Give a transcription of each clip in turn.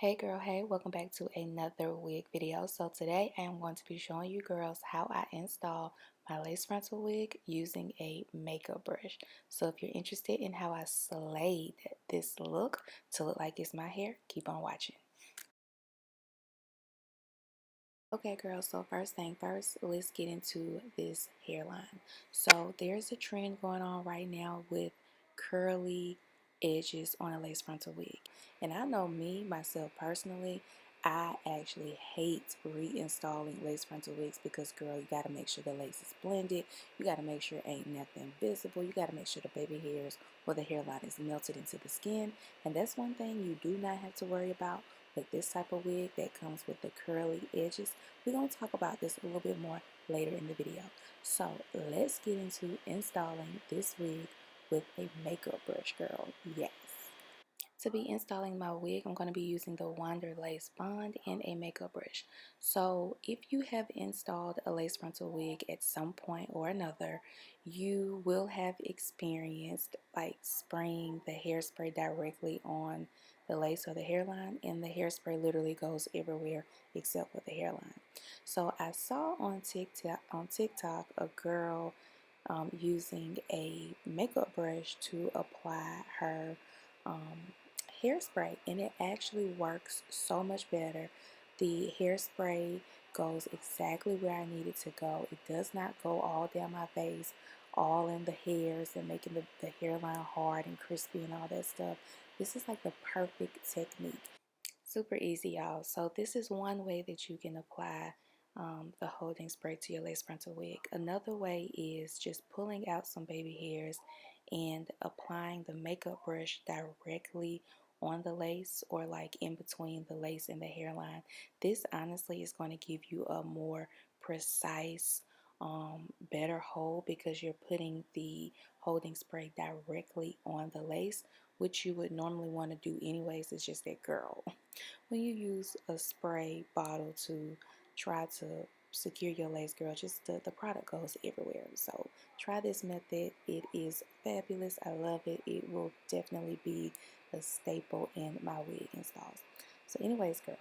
Hey girl, hey, welcome back to another wig video. So today I am going to be showing you girls how I install my lace frontal wig using a makeup brush. So if you're interested in how I slayed this look to look like it's my hair, keep on watching. Okay girls, so first thing first, let's get into this hairline. So there's a trend going on right now with curly edges on a lace frontal wig. And I know me, myself personally, I actually hate reinstalling lace frontal wigs because girl, you gotta make sure the lace is blended. You gotta make sure ain't nothing visible. You gotta make sure the baby hairs or the hairline is melted into the skin. And that's one thing you do not have to worry about with this type of wig that comes with the curly edges. We're going to talk about this a little bit more later in the video. So let's get into installing this wig with a makeup brush, girl. Yes. To be installing my wig, I'm going to be using the Wander Lace Bond and a makeup brush. So if you have installed a lace frontal wig at some point or another, you will have experienced like spraying the hairspray directly on the lace or the hairline, and the hairspray literally goes everywhere except for the hairline. So I saw on TikTok a girl using a makeup brush to apply her hairspray, and it actually works so much better. The hairspray goes exactly where I need it to go. It does not go all down my face, all in the hairs and making the hairline hard and crispy and all that stuff. This is like the perfect technique. Super easy, y'all. So this is one way that you can apply the holding spray to your lace frontal wig. Another way is just pulling out some baby hairs and applying the makeup brush directly on the lace or like in between the lace and the hairline. This honestly is going to give you a more precise, better hold because you're putting the holding spray directly on the lace, which you would normally want to do anyways. It's just that girl, when you use a spray bottle to try to secure your lace, girl, just the product goes everywhere. So try this method. It is fabulous. I love it. It will definitely be a staple in my wig installs. So anyways, girl,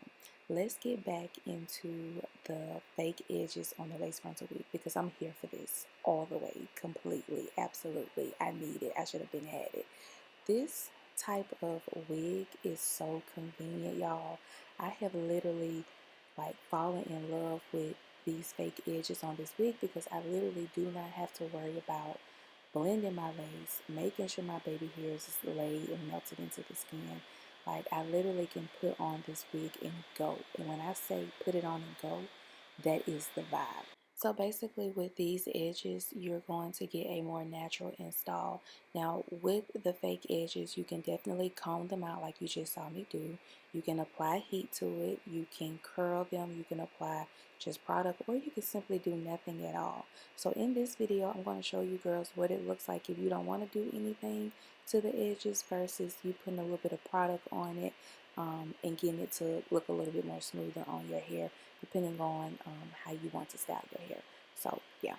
let's get back into the fake edges on the lace frontal wig because I'm here for this all the way, completely, absolutely. I need it. I should have been had it. This type of wig is so convenient, y'all. I have literally like fallen in love with these fake edges on this wig because I literally do not have to worry about blending my lace, making sure my baby hairs is laid and melted into the skin. Like I literally can put on this wig and go. And when I say put it on and go, that is the vibe. So basically with these edges, you're going to get a more natural install. Now with the fake edges, you can definitely comb them out like you just saw me do. You can apply heat to it. You can curl them. You can apply just product, or you can simply do nothing at all. So in this video, I'm going to show you girls what it looks like if you don't want to do anything to the edges versus you putting a little bit of product on it and getting it to look a little bit more smoother on your hair, depending on how you want to style your hair. So yeah.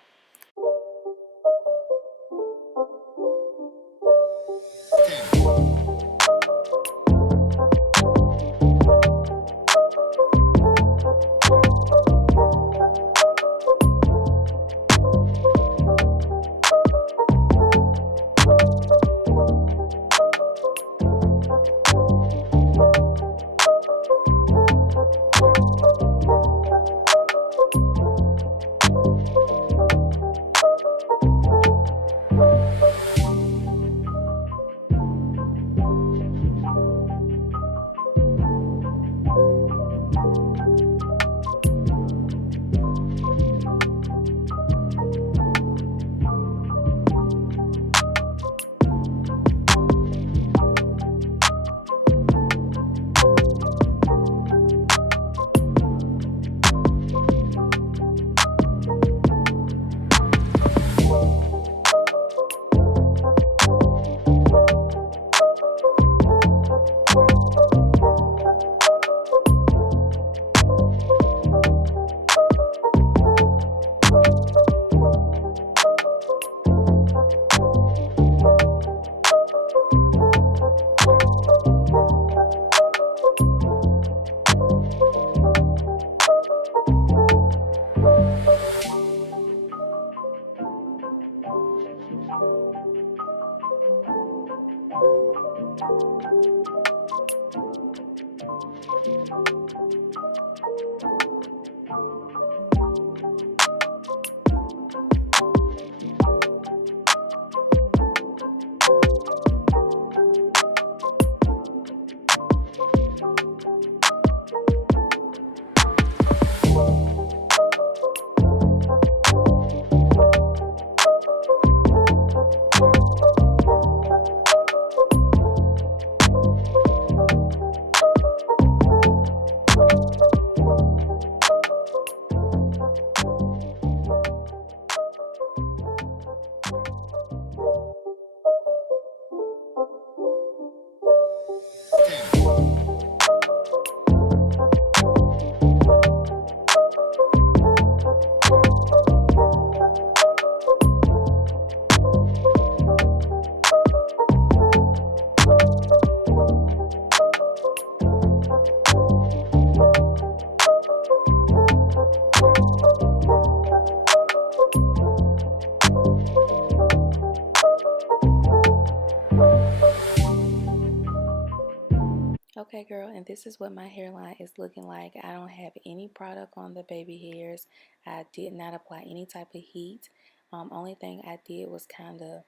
girl, and this is what my hairline is looking like. I don't have any product on the baby hairs. I did not apply any type of heat. Only thing I did was kind of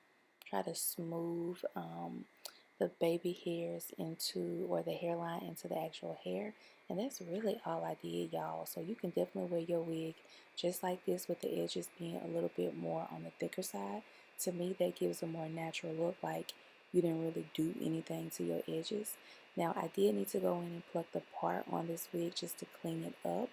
try to smooth the baby hairs into, or the hairline into the actual hair. And that's really all I did, y'all. So you can definitely wear your wig just like this, with the edges being a little bit more on the thicker side. To me, that gives a more natural look, like you didn't really do anything to your edges. Now, I did need to go in and pluck the part on this wig just to clean it up.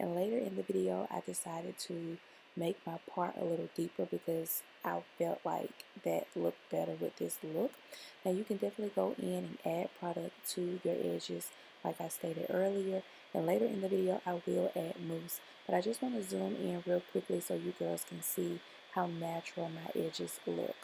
And later in the video, I decided to make my part a little deeper because I felt like that looked better with this look. Now, you can definitely go in and add product to your edges like I stated earlier. And later in the video, I will add mousse. But I just want to zoom in real quickly so you girls can see how natural my edges look.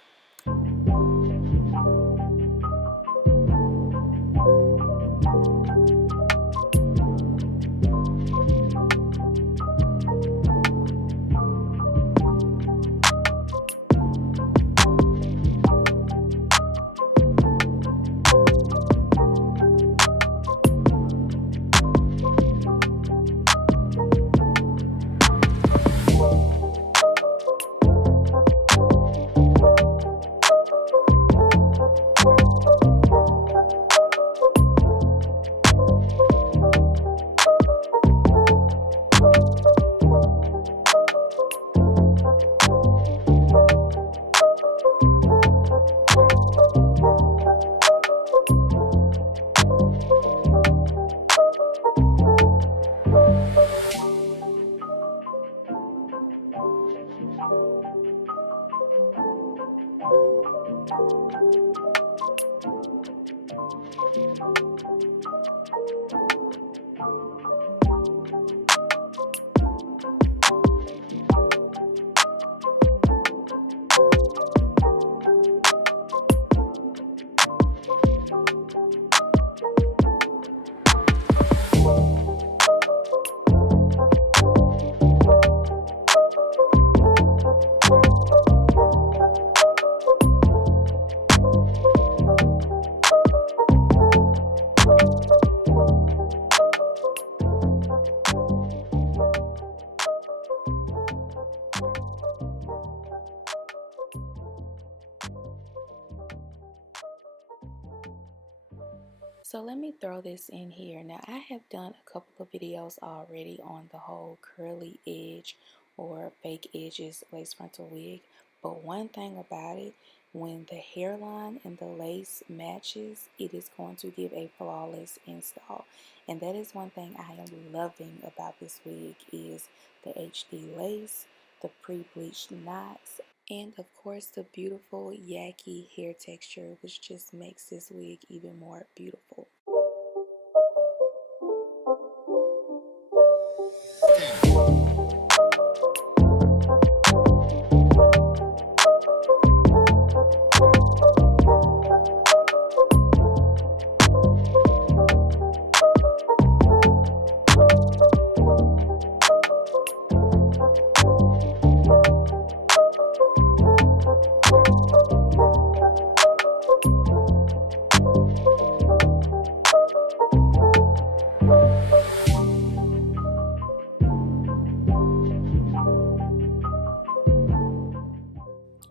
So let me throw this in here. Now, I have done a couple of videos already on the whole curly edge or fake edges lace frontal wig. But one thing about it, when the hairline and the lace matches, it is going to give a flawless install. And that is one thing I am loving about this wig, is the HD lace, the pre-bleached knots, and of course the beautiful yaki hair texture, which just makes this wig even more beautiful.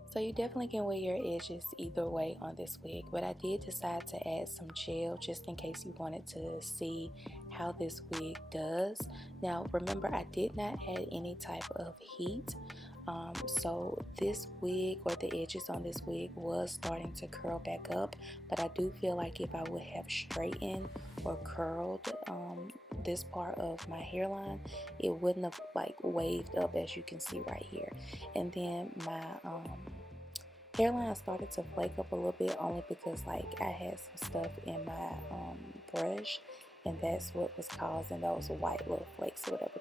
So you definitely can wear your edges either way on this wig, but I did decide to add some gel just in case you wanted to see how this wig does. Now remember, I did not add any type of heat, so this wig, or the edges on this wig, was starting to curl back up, but I do feel like if I would have straightened or curled this part of my hairline, it wouldn't have like waved up as you can see right here. And then my hairline started to flake up a little bit, only because like I had some stuff in my brush, and that's what was causing those white little flakes or whatever.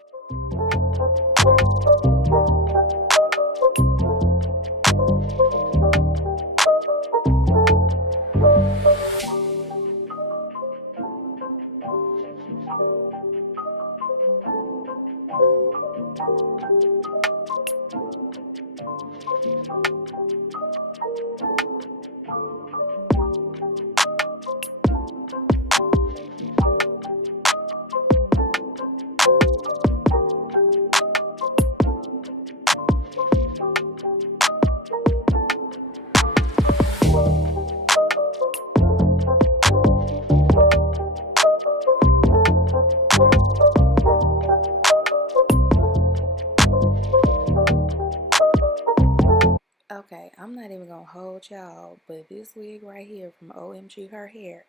Okay, I'm not even gonna hold y'all, but this wig right here from OMG Her Hair,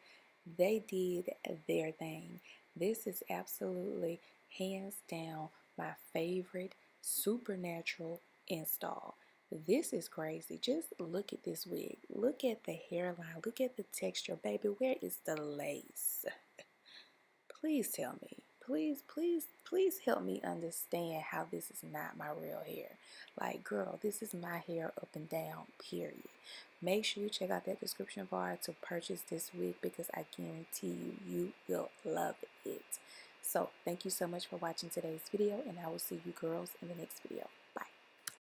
they did their thing. This is absolutely hands down my favorite supernatural install. This is crazy. Just look at this wig. Look at the hairline. Look at the texture. Baby, where is the lace? Please tell me. Please, please, please help me understand how this is not my real hair. Like, girl, this is my hair up and down, period. Make sure you check out that description bar to purchase this wig because I guarantee you will love it. So, thank you so much for watching today's video, and I will see you girls in the next video.